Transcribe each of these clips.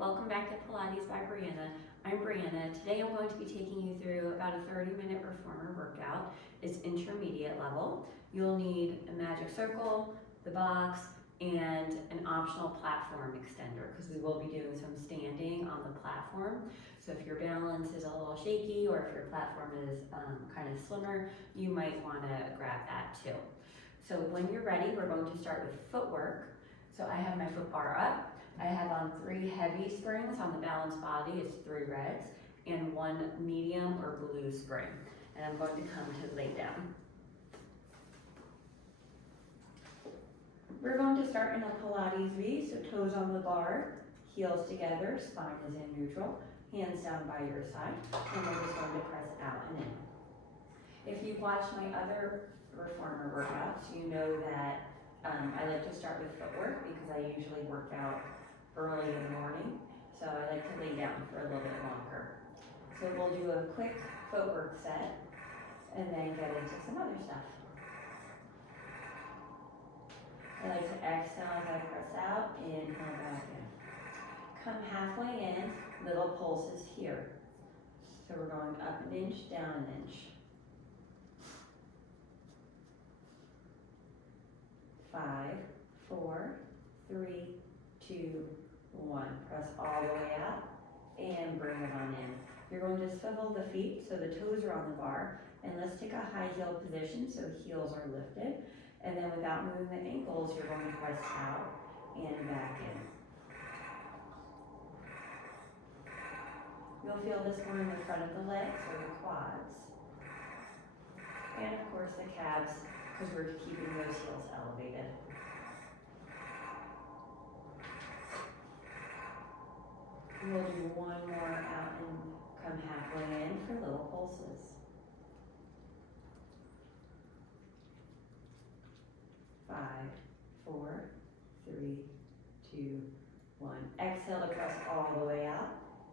Welcome back to Pilates by Brianna. I'm Brianna. Today I'm going to be taking you through about a 30-minute reformer workout. It's intermediate level. You'll need a magic circle, the box, and an optional platform extender because we will be doing some standing on the platform. So if your balance is a little shaky or if your platform is kind of slimmer, you might want to grab that too. So when you're ready, we're going to start with footwork. So I have my foot bar up. I have on 3 heavy springs on the balanced body, it's 3 reds, and 1 medium or blue spring. And I'm going to come to lay down. We're going to start in a Pilates V, so toes on the bar, heels together, spine is in neutral, hands down by your side, and we're just going to press out and in. If you've watched my other reformer workouts, you know that I like to start with footwork because I usually work out early in the morning, so I like to lay down for a little bit longer. So we'll do a quick footwork set and then get into some other stuff. I like to exhale as I press out, inhale back in. Come halfway in, little pulses here. So we're going up an inch, down an inch. 5, 4, 3, 2, 1. Press all the way out and bring it on in. You're going to swivel the feet so the toes are on the bar, and let's take a high heel position so heels are lifted. And then without moving the ankles, you're going to press out and back in. You'll feel this more in the front of the legs or the quads. And of course the calves, because we're keeping those heels elevated. We'll do one more out and come halfway in for little pulses. 5, 4, 3, 2, 1. Exhale to press all the way out.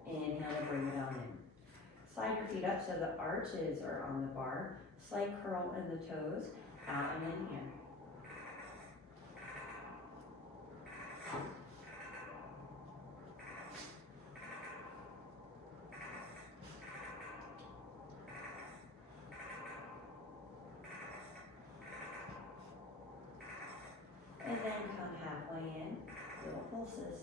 Inhale to bring it on in. Slide your feet up so the arches are on the bar. Slight curl in the toes. Out and in here. And then come halfway in, little pulses.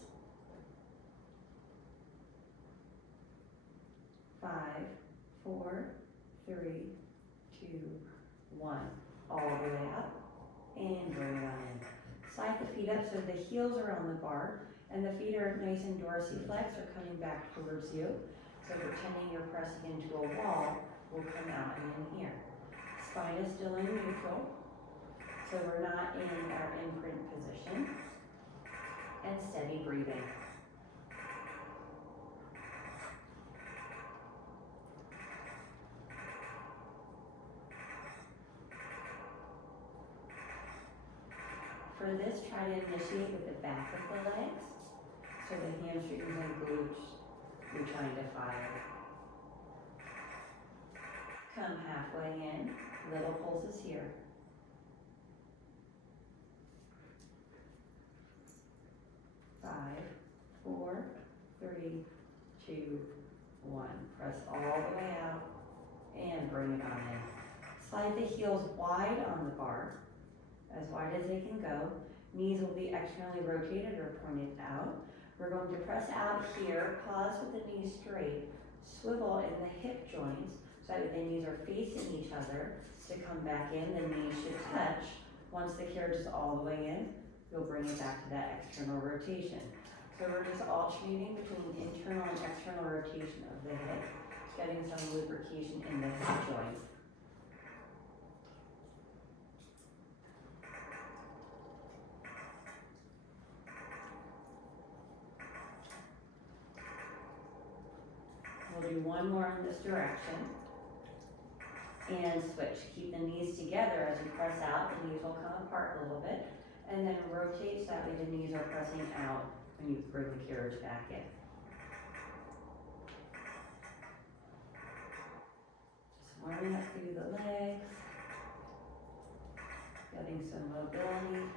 5, 4, 3, 2, 1. All the way up and bring it on in. Slide the feet up so the heels are on the bar and the feet are nice and dorsiflex or coming back towards you. So pretending you're pressing into a wall will come out and in here. Spine is still in neutral. So we're not in our imprint position, and steady breathing. For this, try to initiate with the back of the legs, so the hamstrings and glutes you're trying to fire. Come halfway in, little pulses here. 5, 4, 3, 2, 1. Press all the way out and bring it on in. Slide the heels wide on the bar, as wide as they can go. Knees will be externally rotated or pointed out. We're going to press out here, pause with the knees straight, swivel in the hip joints so that the knees are facing each other. To come back in, the knees should touch. Once the carriage is all the way in, you'll bring it back to that external rotation. So we're just alternating between internal and external rotation of the hip, getting some lubrication in the hip joint. We'll do one more in this direction. And switch. Keep the knees together as you press out. The knees will come apart a little bit. And then rotate so that way the knees are pressing out when you bring the carriage back in. Just warming up through the legs. Getting some mobility.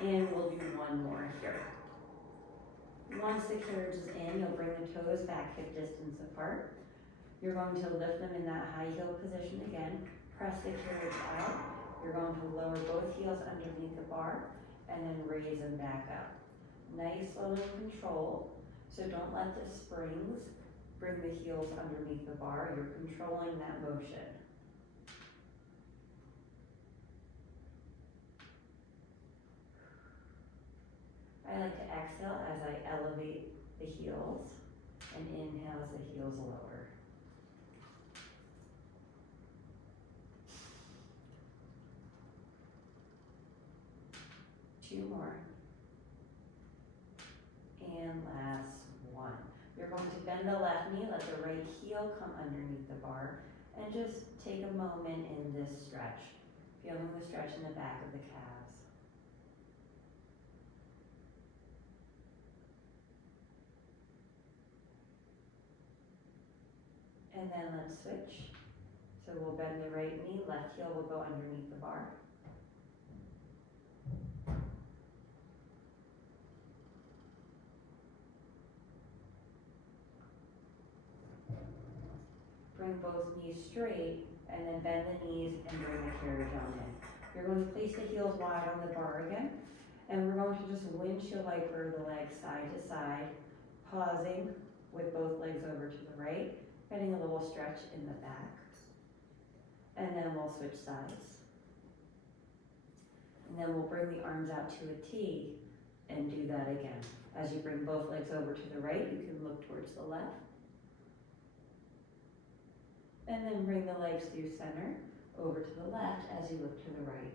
And we'll do one more here. Once the carriage is in, you'll bring the toes back hip distance apart. You're going to lift them in that high heel position again. Press the carriage out. You're going to lower both heels underneath the bar and then raise them back up. Nice, slow, and controlled. So don't let the springs bring the heels underneath the bar. You're controlling that motion. I like to exhale as I elevate the heels and inhale as the heels lower. Two more. And last one. You're going to bend the left knee, let the right heel come underneath the bar, and just take a moment in this stretch, feeling the stretch in the back of the calves. And then let's switch. So we'll bend the right knee, left heel will go underneath the bar. Bring both knees straight, and then bend the knees and bring the carriage on in. You're going to place the heels wide on the bar again, and we're going to just windshield wiper the legs side to side, pausing with both legs over to the right, getting a little stretch in the back. And then we'll switch sides. And then we'll bring the arms out to a T and do that again. As you bring both legs over to the right, you can look towards the left. And then bring the legs through center, over to the left as you look to the right.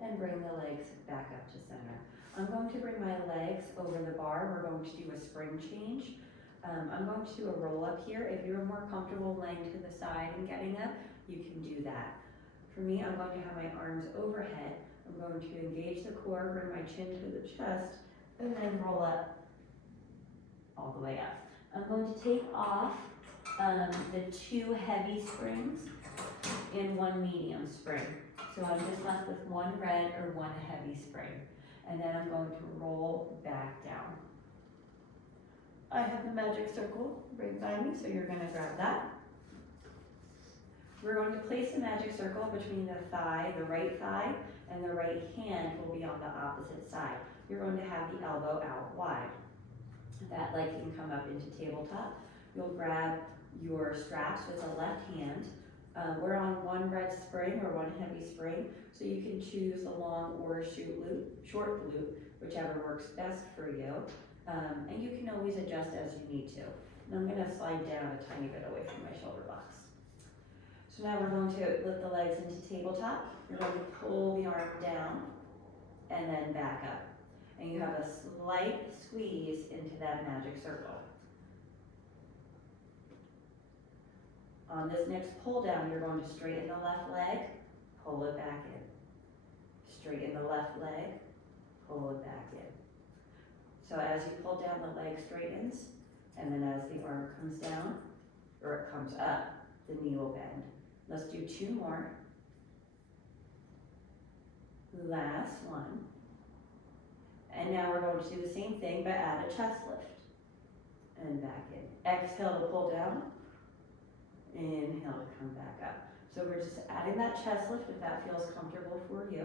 And bring the legs back up to center. I'm going to bring my legs over the bar. We're going to do a spring change. I'm going to do a roll up here. If you're more comfortable laying to the side and getting up, you can do that. For me, I'm going to have my arms overhead. I'm going to engage the core, bring my chin to the chest, and then roll up all the way up. I'm going to take off the two heavy springs and one medium spring. So I'm just left with one red or one heavy spring. And then I'm going to roll back down. I have the magic circle right by me, so you're gonna grab that. We're going to place the magic circle between the thigh, the right thigh, and the right hand will be on the opposite side. You're going to have the elbow out wide. That leg can come up into tabletop. You'll grab your straps with the left hand. We're on one red spring or one heavy spring, so you can choose a long or a short loop, whichever works best for you. And you can always adjust as you need to. And I'm gonna slide down a tiny bit away from my shoulder box. So now we're going to lift the legs into tabletop. You're going to pull the arm down and then back up. And you have a slight squeeze into that magic circle. On this next pull down, you're going to straighten the left leg, pull it back in. Straighten the left leg, pull it back in. So as you pull down, the leg straightens, and then as the arm comes down, or it comes up, the knee will bend. Let's do two more. Last one. And now we're going to do the same thing, but add a chest lift. And back in. Exhale to pull down. Inhale to come back up. So we're just adding that chest lift if that feels comfortable for you.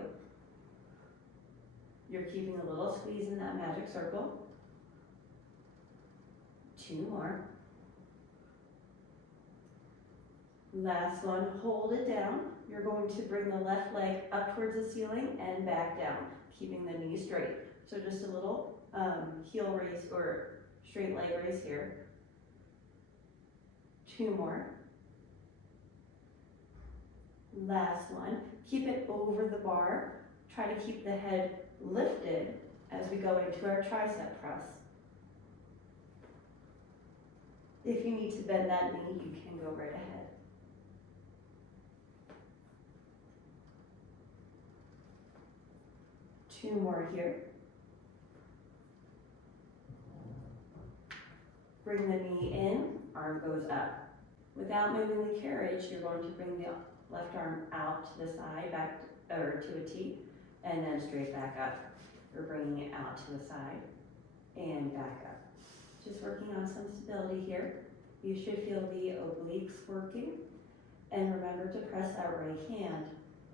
You're keeping a little squeeze in that magic circle. Two more. Last one, hold it down. You're going to bring the left leg up towards the ceiling and back down, keeping the knee straight. So just a little heel raise or straight leg raise here. Two more. Last one, keep it over the bar. Try to keep the head lifted as we go into our tricep press. If you need to bend that knee, you can go right ahead. Two more here. Bring the knee in, arm goes up. Without moving the carriage, you're going to bring the left arm out to the side, back, or to a T, and then straight back up. We're bringing it out to the side and back up. Just working on some stability here. You should feel the obliques working. And remember to press that right hand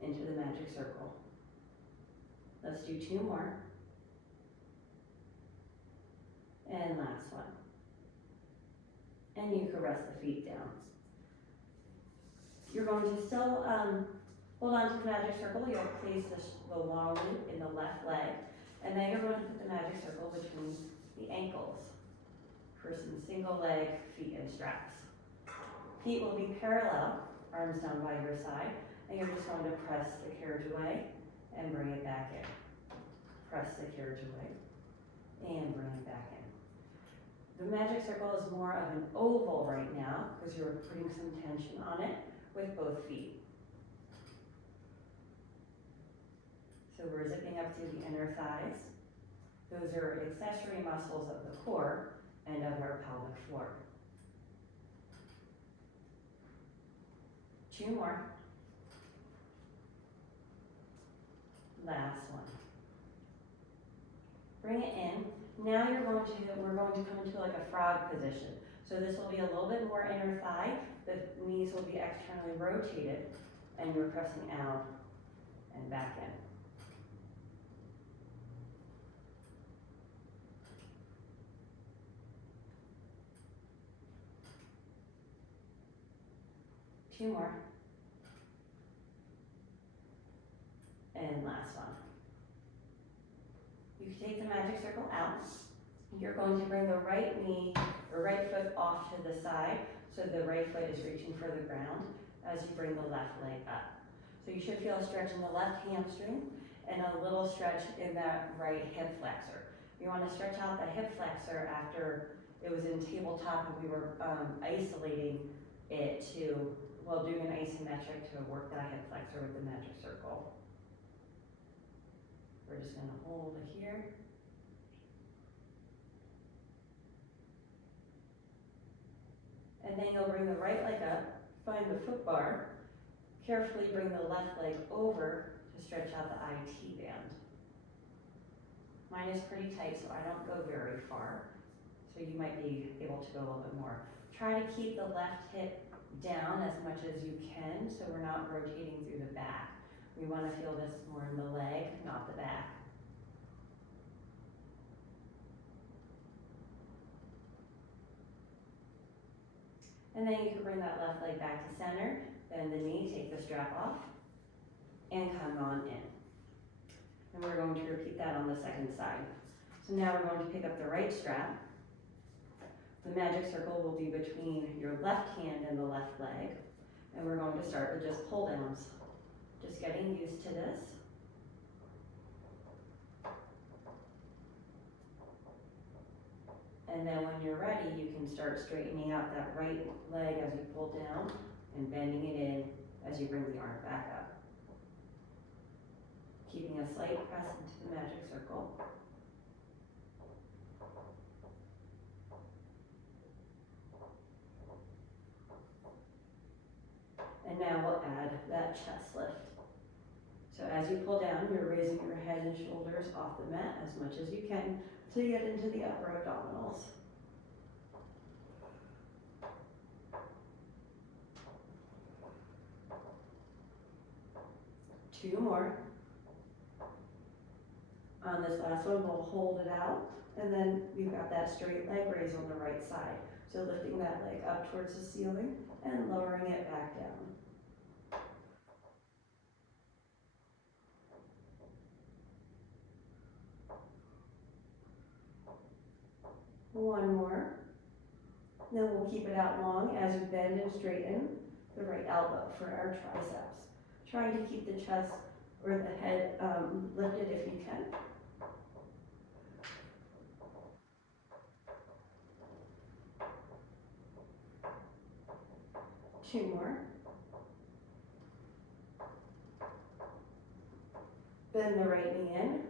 into the magic circle. Let's do 2 more. And last one. And you can rest the feet down. You're going to still hold on to the magic circle. You'll place the long loop in the left leg. And then you're going to put the magic circle between the ankles for some single leg feet and straps. Feet will be parallel, arms down by your side, and you're just going to press the carriage away and bring it back in. Press the carriage away and bring it back in. The magic circle is more of an oval right now because you're putting some tension on it with both feet. So we're zipping up through the inner thighs. Those are accessory muscles of the core and of our pelvic floor. 2 more. Last one. Bring it in. Now we're going to come into like a frog position. So this will be a little bit more inner thigh. The knees will be externally rotated and you're pressing out and back in. Two more. And last one. You can take the magic circle out. You're going to bring the right knee or right foot off to the side so the right foot is reaching for the ground as you bring the left leg up. So you should feel a stretch in the left hamstring and a little stretch in that right hip flexor. You want to stretch out the hip flexor after it was in tabletop and we were isolating it to, well, doing an asymmetric to work that hip flexor with the magic circle. We're just going to hold it here. And then you'll bring the right leg up, find the foot bar, carefully bring the left leg over to stretch out the IT band. Mine is pretty tight, so I don't go very far. So you might be able to go a little bit more. Try to keep the left hip down as much as you can so we're not rotating through the back. We want to feel this more in the leg, not the back. And then you can bring that left leg back to center, bend the knee, take the strap off, and come on in. And we're going to repeat that on the second side. So now we're going to pick up the right strap. The magic circle will be between your left hand and the left leg. And we're going to start with just pull downs. Just getting used to this. And then when you're ready, you can start straightening out that right leg as you pull down and bending it in as you bring the arm back up. Keeping a slight press into the magic circle. And now we'll add that chest lift. So as you pull down, you're raising your head and shoulders off the mat as much as you can to get into the upper abdominals. Two more. On this last one, we'll hold it out, and then we've got that straight leg raise on the right side. So lifting that leg up towards the ceiling and lowering it back down. One more. Then we'll keep it out long as you bend and straighten the right elbow for our triceps. Trying to keep the chest or the head lifted if you can. Two more. Bend the right knee in,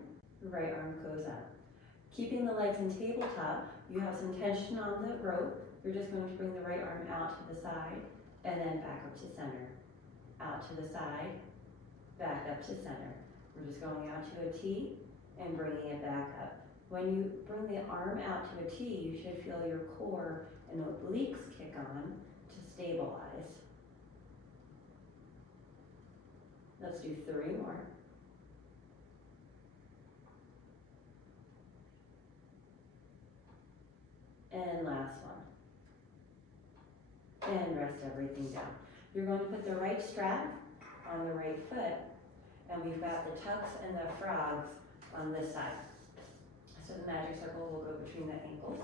the right arm goes up. Keeping the legs in tabletop, you have some tension on the rope. You're just going to bring the right arm out to the side and then back up to center. out to the side, back up to center. We're just going out to a T and bringing it back up. When you bring the arm out to a T, you should feel your core and obliques kick on to stabilize. Let's do 3 more. And last one. And rest everything down. You're going to put the right strap on the right foot, and we've got the tucks and the frogs on this side. So the magic circle will go between the ankles.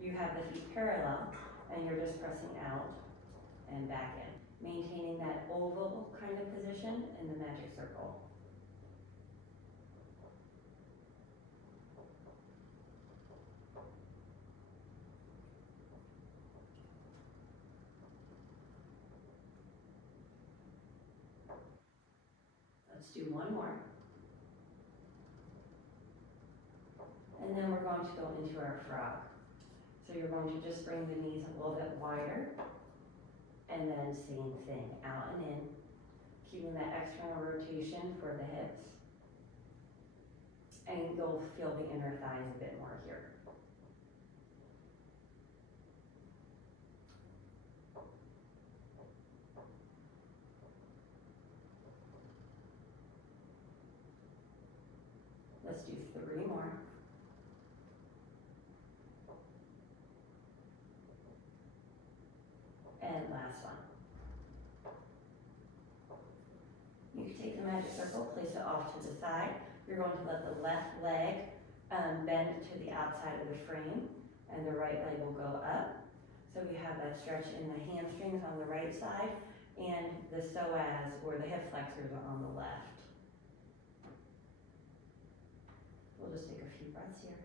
You have the feet parallel, and you're just pressing out and back in, maintaining that oval kind of position in the magic circle. Let's do 1 more. And then we're going to go into our frog. So you're going to just bring the knees a little bit wider, and then same thing, out and in, keeping that external rotation for the hips. And you'll feel the inner thighs a bit more here. Let's do 3 more. And last one. You can take the magic circle, place it off to the side. You're going to let the left leg bend to the outside of the frame, and the right leg will go up. So we have that stretch in the hamstrings on the right side, and the psoas, or the hip flexors, are on the left. We'll just take a few breaths here.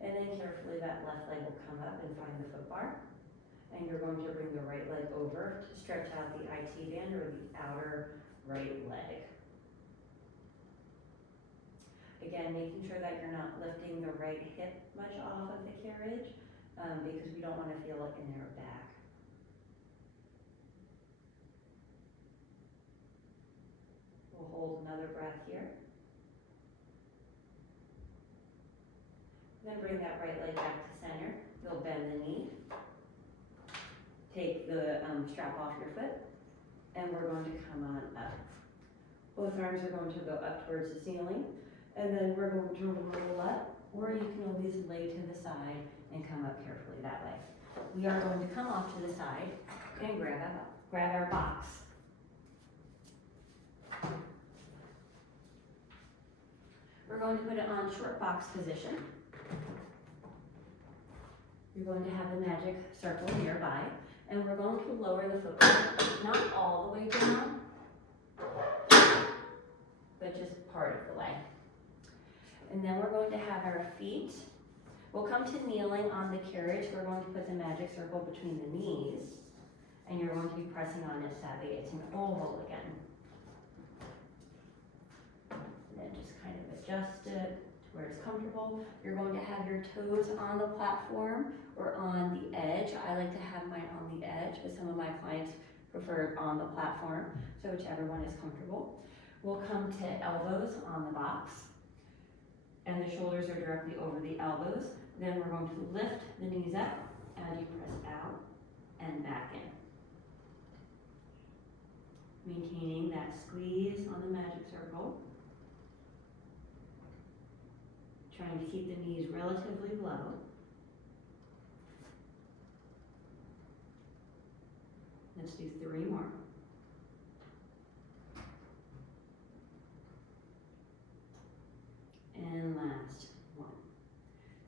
And then carefully that left leg will come up and find the foot bar. And you're going to bring the right leg over to stretch out the IT band, or the outer right leg. Again, making sure that you're not lifting the right hip much off of the carriage, because we don't want to feel it in our back. We'll hold another breath here. Then bring that right leg back to center. You'll bend the knee. Take the strap off your foot, and we're going to come on up. Both arms are going to go up towards the ceiling, and then we're going to roll up, or you can always lay to the side and come up carefully that way. We are going to come off to the side and grab our box. We're going to put it on short box position. You're going to have the magic circle nearby, and we're going to lower the foot, not all the way down, but just part of the way. And then we're going to have our feet. We'll come to kneeling on the carriage. We're going to put the magic circle between the knees, and you're going to be pressing on it that way. It's an oval again. And then just kind of adjust it to where it's comfortable. You're going to have your toes on the platform or on the edge. I like to have mine on the edge, but some of my clients prefer on the platform, so whichever one is comfortable. We'll come to elbows on the box, and the shoulders are directly over the elbows. Then we're going to lift the knees up as you press out and back in. Maintaining that squeeze on the magic circle. Trying to keep the knees relatively low. Let's do 3 more. And last one.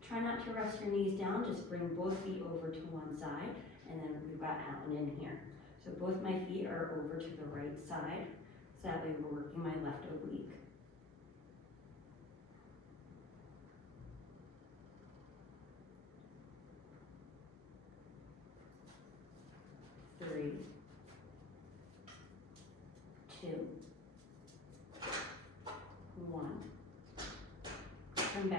Try not to rest your knees down, just bring both feet over to one side, and then we've got out and in here. So both my feet are over to the right side, so that way we're working my left oblique. 3, 2, 1.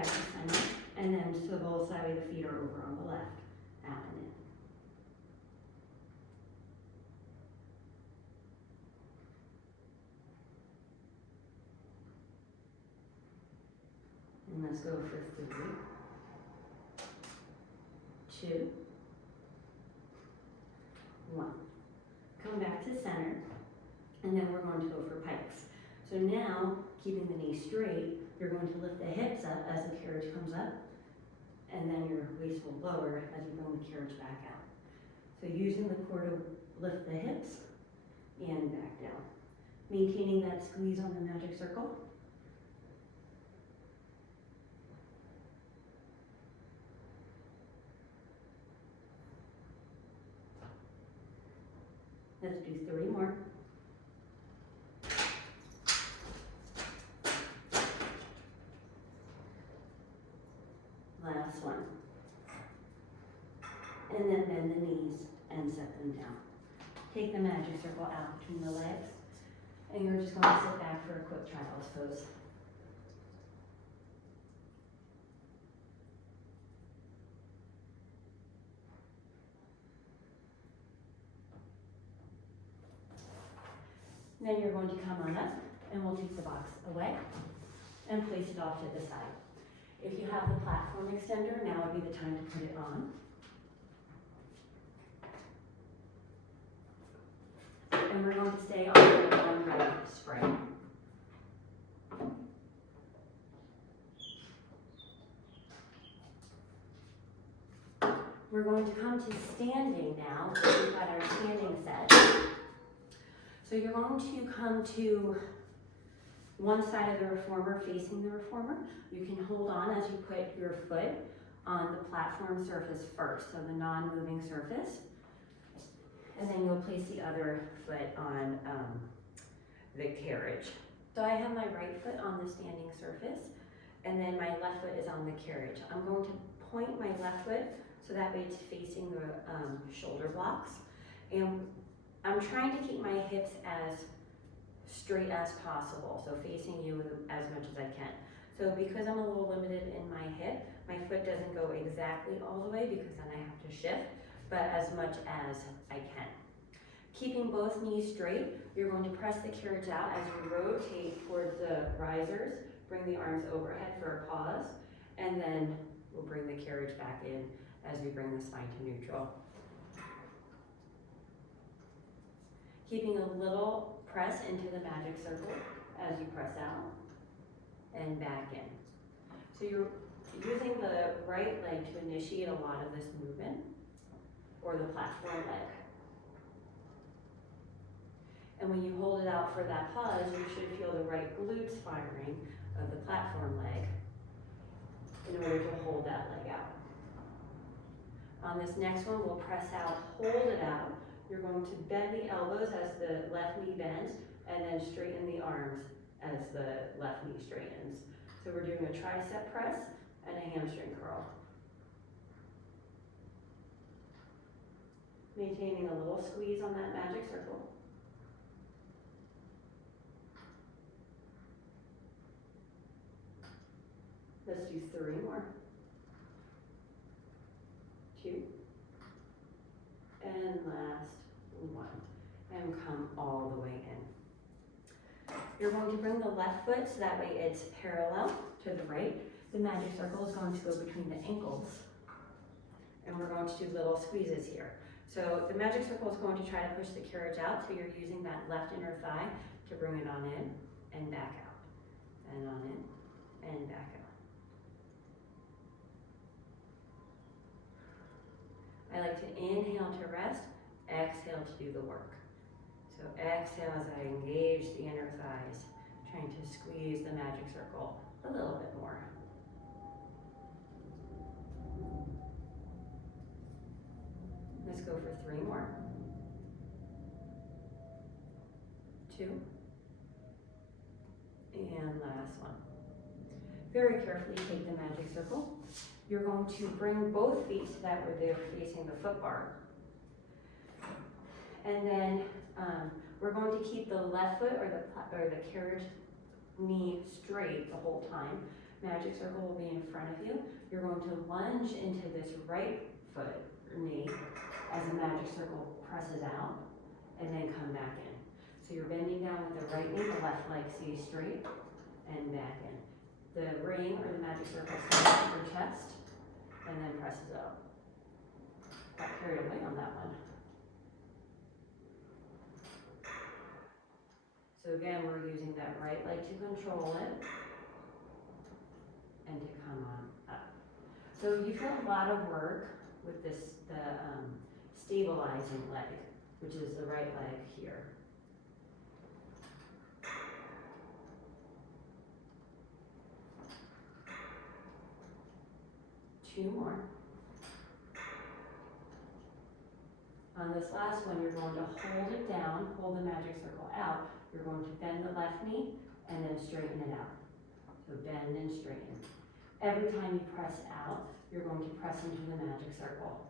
back to center, and then swivel so that way the feet are over on the left, out and in. And let's go for 3, 2, 1. Come back to center, and then we're going to go for pikes. So now, keeping the knee straight, you're going to lift the hips up as the carriage comes up, and then your waist will lower as you bring the carriage back out. So using the core to lift the hips and back down. Maintaining that squeeze on the magic circle. Let's do 3 more. Last one. And then bend the knees and set them down. Take the magic circle out between the legs, and you're just going to sit back for a quick child's pose. Then you're going to come on up, and we'll take the box away and place it off to the side. If you have the platform extender, now would be the time to put it on. And we're going to stay on the one right spray. We're going to come to standing now. We've got our standing set. So you're going to come to one side of the reformer facing the reformer. You can hold on as you put your foot on the platform surface first, so the non-moving surface. And then you'll place the other foot on the carriage. So I have my right foot on the standing surface, and then my left foot is on the carriage. I'm going to point my left foot so that way it's facing the shoulder blocks. And I'm trying to keep my hips as straight as possible, so facing you as much as I can. So because I'm a little limited in my hip, my foot doesn't go exactly all the way because then I have to shift, but as much as I can. Keeping both knees straight, you're going to press the carriage out as you rotate towards the risers, bring the arms overhead for a pause, and then we'll bring the carriage back in as we bring the spine to neutral. Keeping a little press into the magic circle as you press out and back in. So you're using the right leg to initiate a lot of this movement, or the platform leg. And when you hold it out for that pause, you should feel the right glutes firing of the platform leg in order to hold that leg out. On this next one, we'll press out, hold it out. You're going to bend the elbows as the left knee bends, and then straighten the arms as the left knee straightens. So we're doing a tricep press and a hamstring curl. Maintaining a little squeeze on that magic circle. Let's do 3 more. 2. And last 1. And come all the way in. You're going to bring the left foot so that way it's parallel to the right. The magic circle is going to go between the ankles. And we're going to do little squeezes here. So the magic circle is going to try to push the carriage out, so you're using that left inner thigh to bring it on in and back out. And on in and back out. I like to inhale to rest, exhale to do the work. So exhale as I engage the inner thighs, trying to squeeze the magic circle a little bit more. Let's go for 3 more. 2. And last one. Very carefully take the magic circle. You're going to bring both feet so that they're facing the foot bar. And then we're going to keep the left foot or the carriage knee straight the whole time. Magic circle will be in front of you. You're going to lunge into this right foot or knee as the magic circle presses out and then come back in. So you're bending down with the right knee, the left leg stays straight and back in. The ring or the magic circle starts at your chest and then presses out. Got carried away on that one. So again, we're using that right leg to control it and to come on up. So you feel a lot of work with this, the stabilizing leg, which is the right leg here. Two more. On this last one, you're going to hold it down, hold the magic circle out. You're going to bend the left knee and then straighten it out. So bend and straighten. Every time you press out, you're going to press into the magic circle.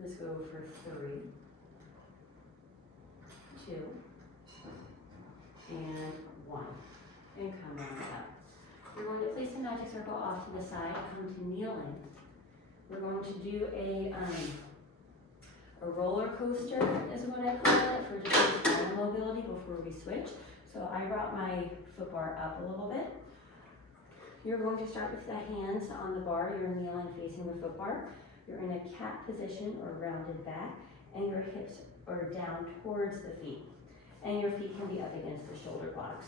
Let's go for 3, 2, and 1. And come on up. We're going to place the magic circle off to the side, come to kneeling. We're going to do a roller coaster is what I call it, for just arm mobility before we switch. So I brought my foot bar up a little bit. You're going to start with the hands on the bar. You're kneeling facing the foot bar. You're in a cat position or rounded back, and your hips are down towards the feet. And your feet can be up against the shoulder blocks.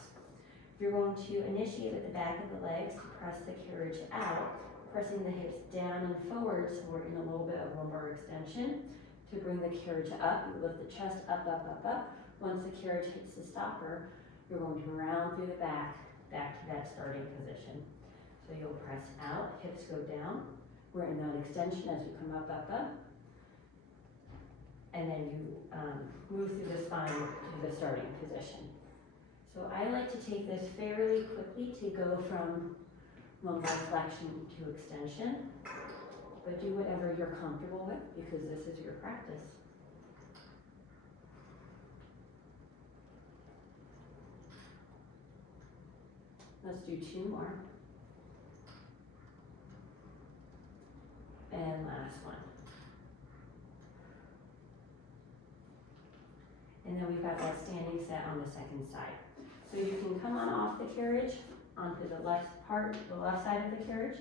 You're going to initiate with the back of the legs to press the carriage out, pressing the hips down and forward so we're in a little bit of lumbar extension. To bring the carriage up, you lift the chest up, up, up, up. Once the carriage hits the stopper, you're going to round through the back to that starting position. So you'll press out, hips go down. We're in that extension as you come up, up, up. And then you move through the spine to the starting position. So I like to take this fairly quickly to go from lumbar flexion to extension, but do whatever you're comfortable with because this is your practice. Let's do 2 more. And last one. And then we've got that standing set on the second side. So you can come on off the carriage onto the left side of the carriage.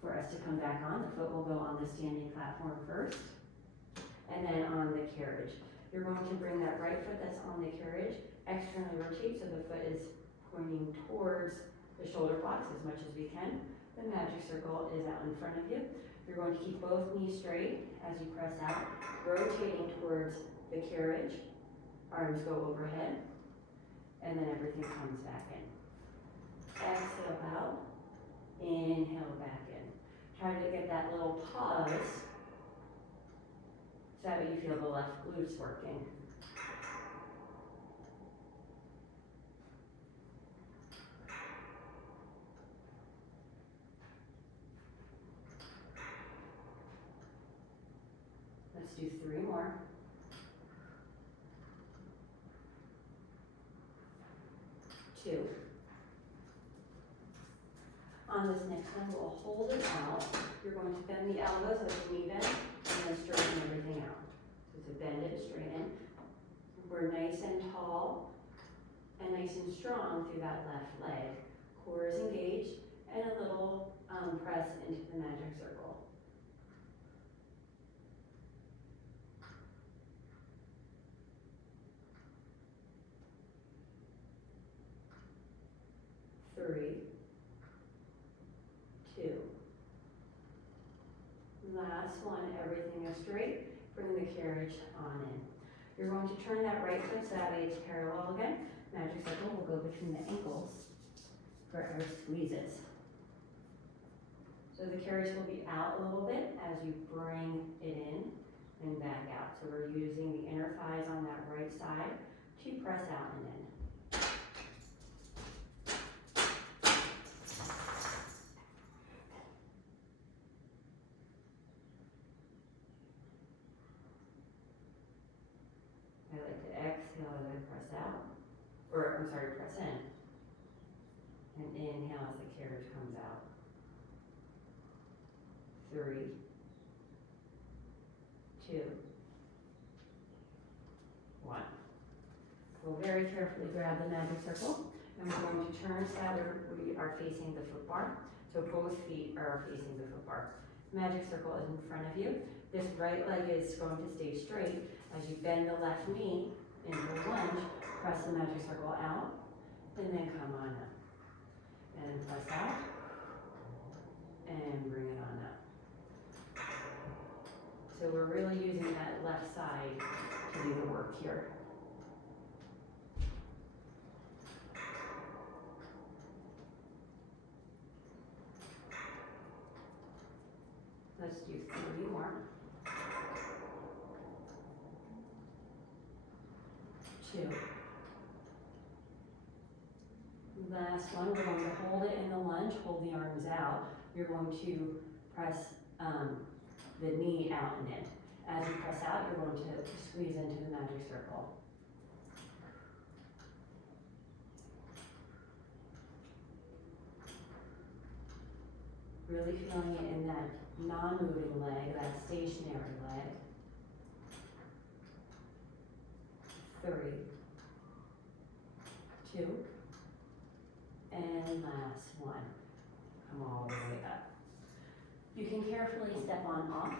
For us to come back on, the foot will go on the standing platform first, and then on the carriage. You're going to bring that right foot that's on the carriage, externally rotate so the foot is pointing towards the shoulder blocks as much as we can. The magic circle is out in front of you. You're going to keep both knees straight as you press out, rotating towards the carriage. Arms go overhead, and then everything comes back in. Exhale out, inhale back in. Try to get that little pause so that way you feel the left glutes working. Let's do 3 more. 2. On this next one, we'll hold it out. You're going to bend the elbows as a knee bend and then straighten everything out. So to bend it, straighten. We're nice and tall and nice and strong through that left leg. Core is engaged and a little press into the magic circle. Three, 2. Last one, everything is straight. Bring the carriage on in. You're going to turn that right foot so that way it's parallel again. Magic circle will go between the ankles for our squeezes. So the carriage will be out a little bit as you bring it in and back out. So we're using the inner thighs on that right side to press out and in. press in. And inhale as the carriage comes out. 3, 2, 1. We'll very carefully grab the magic circle, and we're going to turn so that we are facing the foot bar. So both feet are facing the foot bar. Magic circle is in front of you. This right leg is going to stay straight. As you bend the left knee into a lunge, press the magic circle out, and then come on up. And press out, and bring it on up. So we're really using that left side to do the work here. Let's do 3 more. 2. Last one, we're going to hold it in the lunge, hold the arms out. You're going to press the knee out and in. As you press out, you're going to squeeze into the magic circle. Really feeling it in that non-moving leg, that stationary leg. 3, 2, and last one. Come all the way up. You can carefully step on off.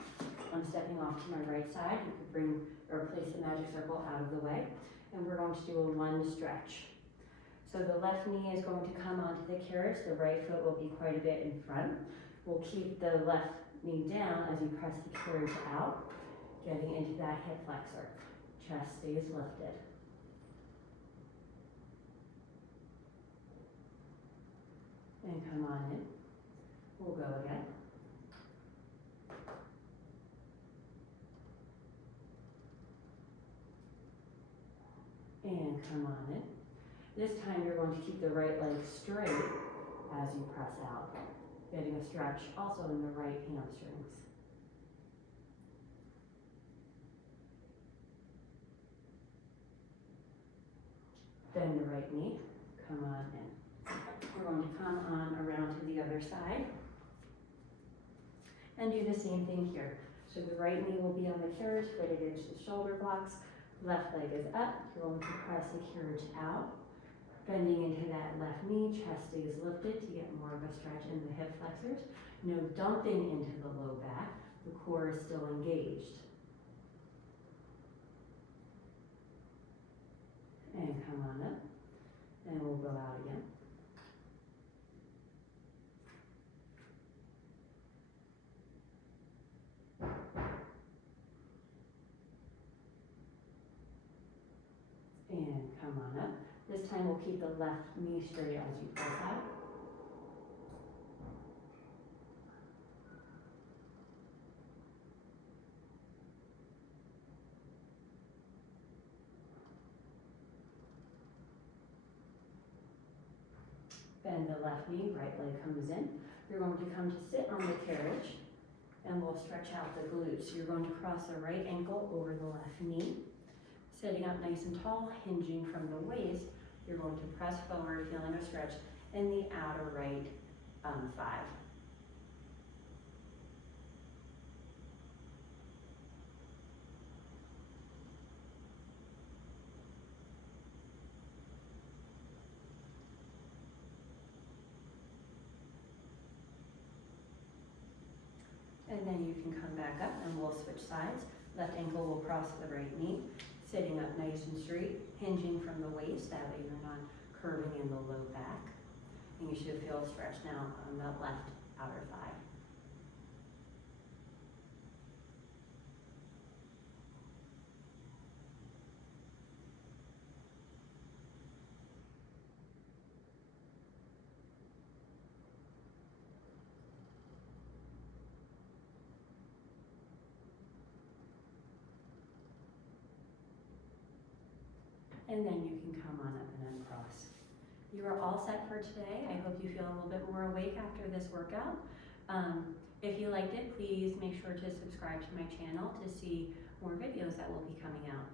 I'm stepping off to my right side. You could bring or place the magic circle out of the way. And we're going to do a lunge stretch. So the left knee is going to come onto the carriage. The right foot will be quite a bit in front. We'll keep the left knee down as you press the carriage out, getting into that hip flexor. Chest stays lifted. And come on in. We'll go again. And come on in. This time you're going to keep the right leg straight as you press out, getting a stretch also in the right hamstrings. Bend the right knee, come on in. We're going to come on around to the other side and do the same thing here. So the right knee will be on the carriage, fitted into the shoulder blocks. Left leg is up. You're going to press the carriage out, bending into that left knee. Chest stays lifted to get more of a stretch in the hip flexors. No dumping into the low back. The core is still engaged. And come on up. And we'll go out again. And come on up. This time we'll keep the left knee straight as you press out. Bend the left knee, right leg comes in. You're going to come to sit on the carriage and we'll stretch out the glutes. You're going to cross the right ankle over the left knee. Sitting up nice and tall, hinging from the waist, you're going to press forward, feeling a stretch in the outer right thigh. And then you can come back up and we'll switch sides. Left ankle will cross the right knee. Sitting up nice and straight, hinging from the waist, that way you're not curving in the low back. And you should feel a stretch now on the left outer thigh. And then you can come on up and uncross. You are all set for today. I hope you feel a little bit more awake after this workout. If you liked it, please make sure to subscribe to my channel to see more videos that will be coming out.